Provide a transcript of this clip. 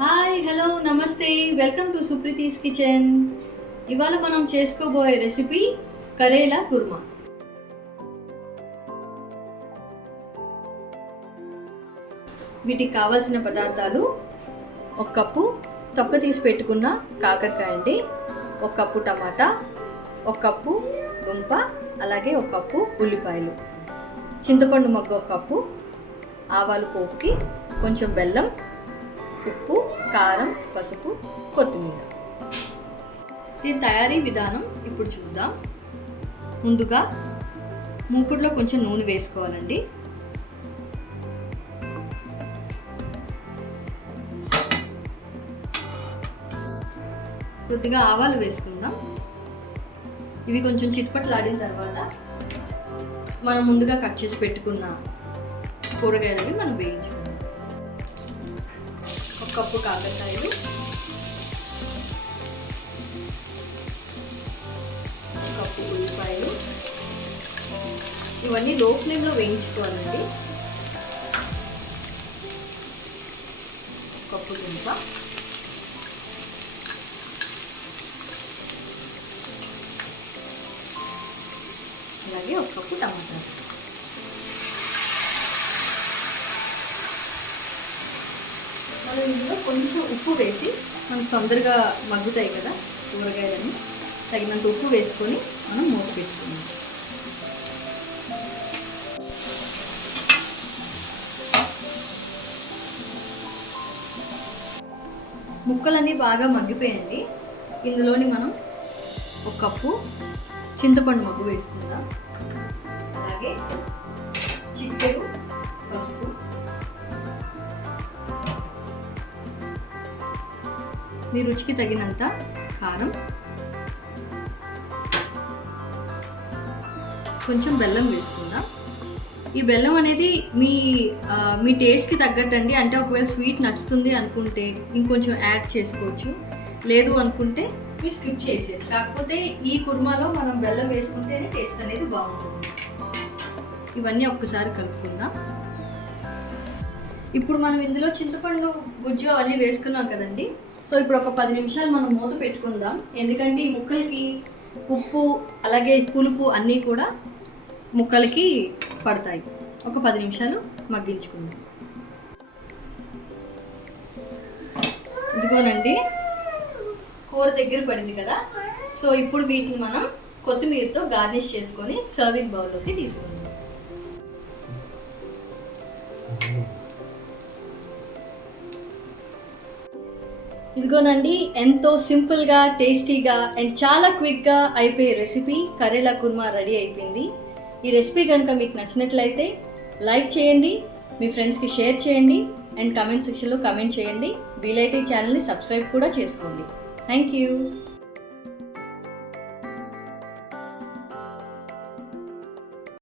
Hi hello నమస్తే welcome to సుప్రీతీస్ kitchen. ఇవాళ మనం చేసుకోబోయే రెసిపీ కరేలా కుర్మా. వీటికి కావాల్సిన పదార్థాలు: ఒక కప్పు తొక్క తీసి పెట్టుకున్న కాకరకాయ అండి, ఒక కప్పు టమాటా, ఒక కప్పు దుంప, అలాగే ఒక కప్పు ఉల్లిపాయలు, చింతపండు మొగ్గ ఒక కప్పు, ఆవాలు పోపుకి, కొంచెం బెల్లం, ఉప్పు, కారం, పసుపు, కొత్తిమీర. దీని తయారీ విధానం ఇప్పుడు చూద్దాం. ముందుగా మూకుడులో కొంచెం నూనె వేసుకోవాలండి. కొద్దిగా ఆవాలు వేసుకుందాం. ఇవి కొంచెం చిట్పట్లాడిన తర్వాత మనం ముందుగా కట్ చేసి పెట్టుకున్న కూరగాయలవి మనం వేయించుకుందాం. ఒక కప్పు కాకరకాయలు, ఒక కప్పు ఉల్లిపాయలు, ఇవన్నీ లో ఫ్లేమ్లో వేయించుకోవాలండి. ఒక కప్పు దుంప, అలాగే ఒక కప్పు టమాటా. మనం ఇందులో కొంచెం ఉప్పు వేసి మనకు తొందరగా మగ్గుతాయి కదా కూరగాయలని, తగినంత ఉప్పు వేసుకొని మనం మూత పెట్టుకుందాం. ముక్కలన్నీ బాగా మగ్గిపోయండి. ఇందులోని మనం ఒక కప్పు చింతపండు మగ్గు వేసుకుందాం. అలాగే చిటికెడు పసుపు, మీ రుచికి తగినంత కారం, కొంచెం బెల్లం వేసుకుందాం. ఈ బెల్లం అనేది మీ టేస్ట్కి తగ్గట్టండి. అంటే ఒకవేళ స్వీట్ నచ్చుతుంది అనుకుంటే ఇంకొంచెం యాడ్ చేసుకోవచ్చు, లేదు అనుకుంటే మీరు స్కిప్ చేసేయచ్చు. కాకపోతే ఈ కుర్మాలో మనం బెల్లం వేసుకుంటేనే టేస్ట్ అనేది బాగుంటుంది. ఇవన్నీ ఒక్కసారి కలుపుకుందాం. ఇప్పుడు మనం ఇందులో చింతపండు గుజ్జు అవన్నీ వేసుకున్నాం కదండి. సో ఇప్పుడు ఒక 10 నిమిషాలు మనం మూత పెట్టుకుందాం. ఎందుకంటే ఈ ముక్కలకి ఉప్పు అలాగే పులుపు అన్నీ కూడా ముక్కలకి పడతాయి. ఒక 10 నిమిషాలు మగ్గించుకుందాం. ఇదిగోనండి కూర దగ్గర పడింది కదా. సో ఇప్పుడు వీటిని మనం కొత్తిమీరతో గార్నిష్ చేసుకొని సర్వింగ్ బౌల్లోకి తీసుకుందాం. ఇదిగోనండి ఎంతో సింపుల్గా, టేస్టీగా అండ్ చాలా క్విక్గా అయిపోయే రెసిపీ కరేలా కుర్మా రెడీ అయిపోయింది. ఈ రెసిపీ కనుక మీకు నచ్చినట్లయితే లైక్ చేయండి, మీ ఫ్రెండ్స్కి షేర్ చేయండి అండ్ కమెంట్ సెక్షన్లో కమెంట్ చేయండి. వీలైతే ఈ ఛానల్ని సబ్స్క్రైబ్ కూడా చేసుకోండి. Thank you.